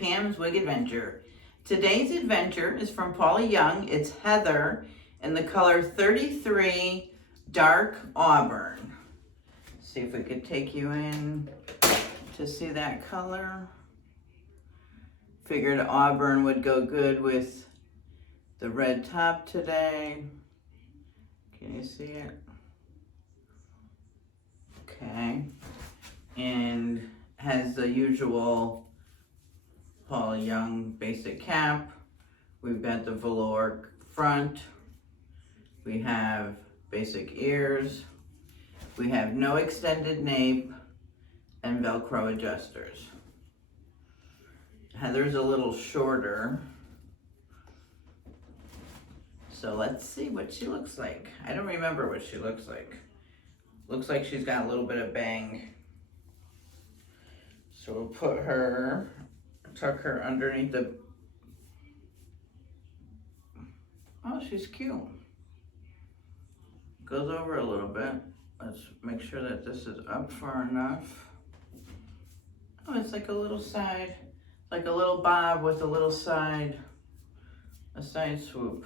Pam's Wig Adventure. Today's adventure is from Paula Young. It's Heather in the color 33 Dark Auburn. See if we could take you in to see that color. Figured Auburn would go good with the red top today. Can you see it? Okay. And has the usual Paula Young basic cap. We've got the velour front. We have basic ears. We have no extended nape and Velcro adjusters. Heather's a little shorter. So let's see what she looks like. I don't remember what she looks like. Looks like she's got a little bit of bang. So we'll put her, tuck her underneath the, oh, she's cute. Goes over a little bit. Let's make sure that this is up far enough. Oh, it's like a little side, like a little bob with a little side, a side swoop.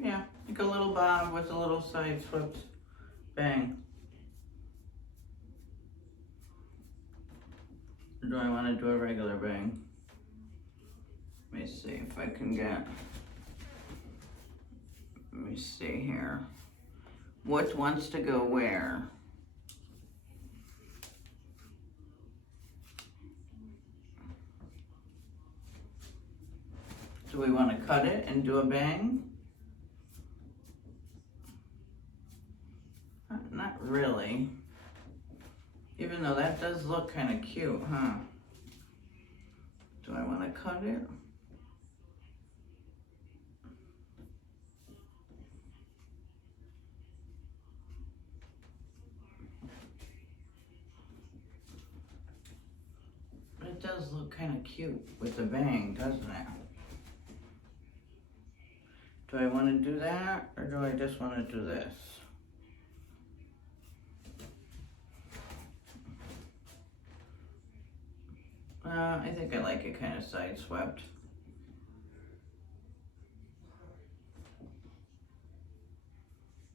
Yeah, like a little bob with a little side swept bang. Or do I want to do a regular bang? Let me see if I can get, let me see here. What wants to go where? Do we want to cut it and do a bang? Not really. Even though that does look kind of cute, huh? Do I want to cut it? It does look kind of cute with the bang, doesn't it? Do I want to do that, or do I just want to do this? I think I like it kind of side swept.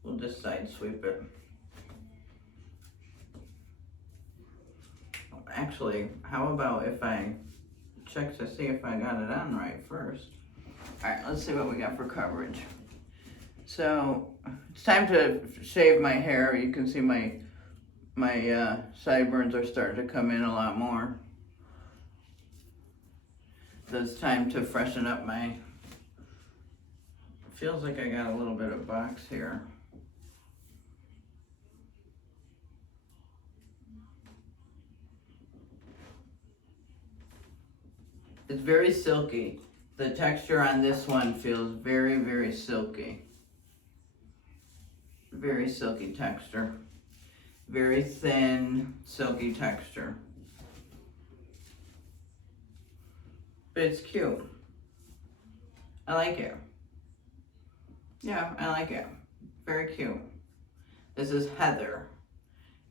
We'll just side sweep it. Actually, how about if I check to see if I got it on right first? All right, let's see what we got for coverage. So it's time to shave my hair. You can see my sideburns are starting to come in a lot more. So it's time to freshen up my, feels like I got a little bit of box here. It's very silky. The texture on this one feels very, very silky. Very silky texture. Very thin, silky texture. But it's cute. I like it. Yeah, I like it. Very cute. This is Heather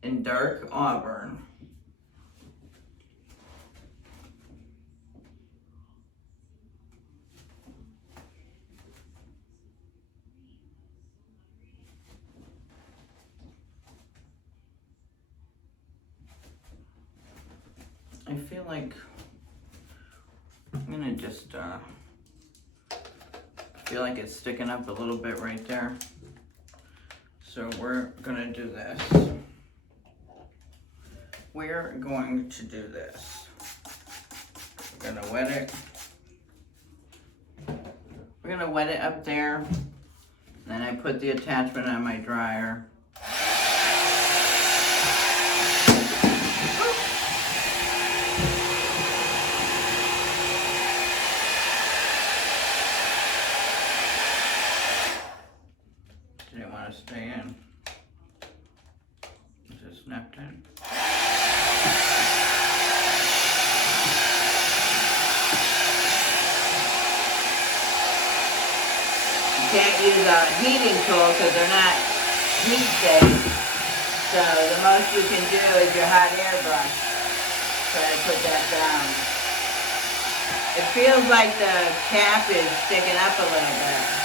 in Dark Auburn. I feel like I'm gonna just feel like it's sticking up a little bit right there. So we're gonna do this. We're going to do this. We're gonna wet it. We're gonna wet it up there. Then I put the attachment on my dryer. Didn't want to stay in. Just snapped in. can't use a heating tool because they're not heat safe. So the most you can do is your hot air brush. Try to put that down. It feels like the cap is sticking up a little bit.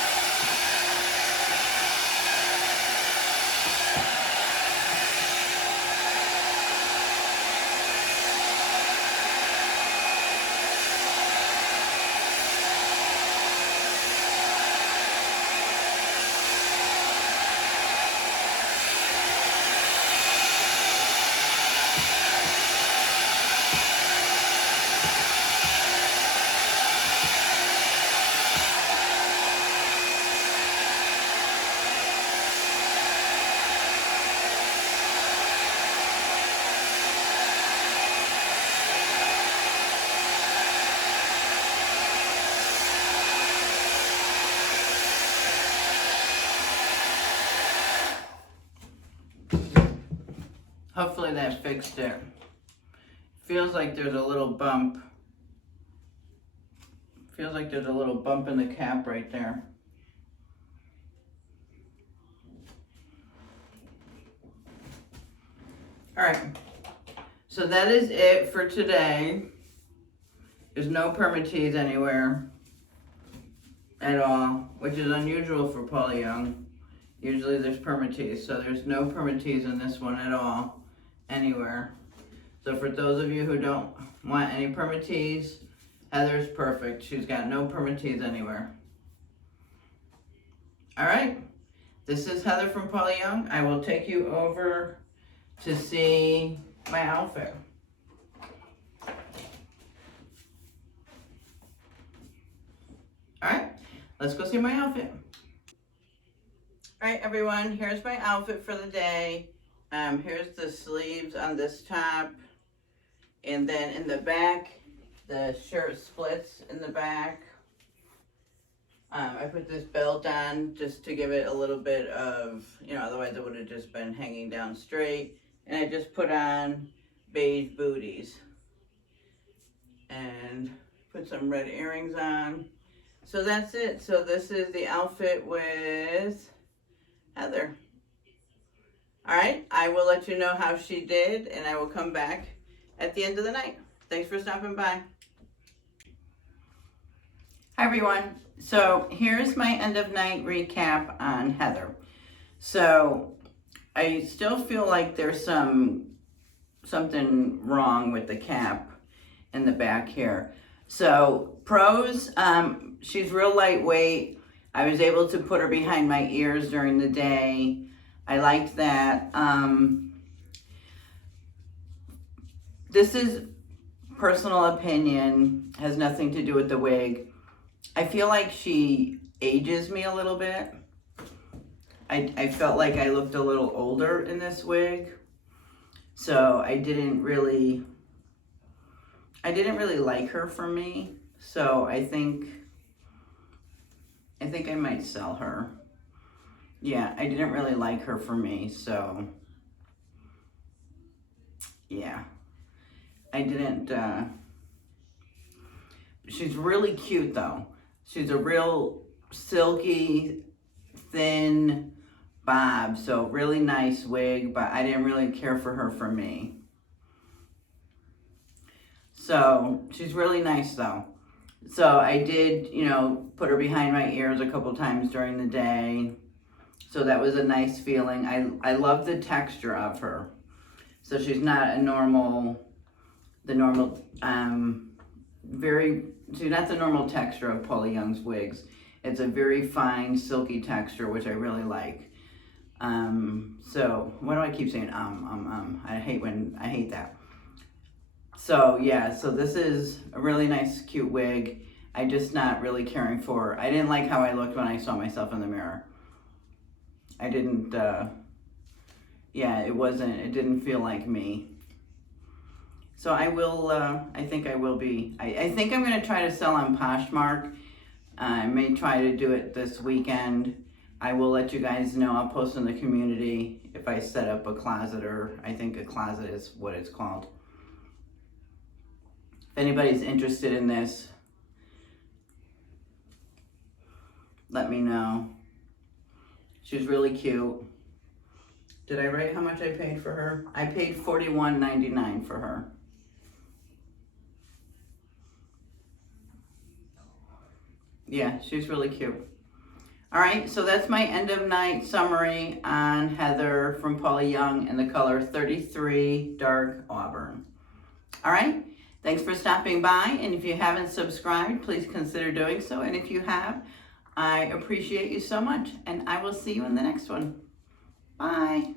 Hopefully that fixed it. Feels like there's a little bump. Feels like there's a little bump in the cap right there. All right, so that is it for today. There's no permatease anywhere at all, which is unusual for Paula Young. Usually there's permatease, so there's no permatease in this one at all, anywhere. So for those of you who don't want any permatease, Heather's perfect. She's got no permatease anywhere. All right, this is Heather from Paula Young. I will take you over to see my outfit. All right, let's go see my outfit. All right, everyone, here's my outfit for the day. Here's the sleeves on this top. And then in the back, the shirt splits in the back. I put this belt on just to give it a little bit of, otherwise it would have just been hanging down straight. And I just put on beige booties. And put some red earrings on. So that's it. So this is the outfit with Heather. All right, I will let you know how she did, and I will come back at the end of the night. Thanks for stopping by. Hi, everyone. So here's my end of night recap on Heather. So I still feel like there's something wrong with the cap in the back here. So pros, she's real lightweight. I was able to put her behind my ears during the day. I liked that. This is personal opinion, has nothing to do with the wig. I feel like she ages me a little bit. I felt like I looked a little older in this wig. So I didn't really like her for me. So I think I might sell her. Yeah, I didn't really like her for me, so yeah. I didn't, she's really cute though. She's a real silky, thin bob, so really nice wig, but I didn't really care for her for me. So she's really nice though. So I did, put her behind my ears a couple times during the day. So that was a nice feeling. I love the texture of her. So she's not she's not the normal texture of Paula Young's wigs. It's a very fine, silky texture, which I really like. So why do I keep saying I hate that. So yeah, so this is a really nice, cute wig. I'm just not really caring for her. I didn't like how I looked when I saw myself in the mirror. I didn't, it didn't feel like me. So I will, I think I will be, I think I'm going to try to sell on Poshmark. I may try to do it this weekend. I will let you guys know. I'll post in the community if I set up a closet, or I think a closet is what it's called. If anybody's interested in this, let me know. She's really cute. Did I write how much I paid for her? I paid $41.99 for her. Yeah, she's really cute. All right, so that's my end of night summary on Heather from Paula Young in the color 33 Dark Auburn. All right, thanks for stopping by. And if you haven't subscribed, please consider doing so. And if you have, I appreciate you so much. And I will see you in the next one. Bye.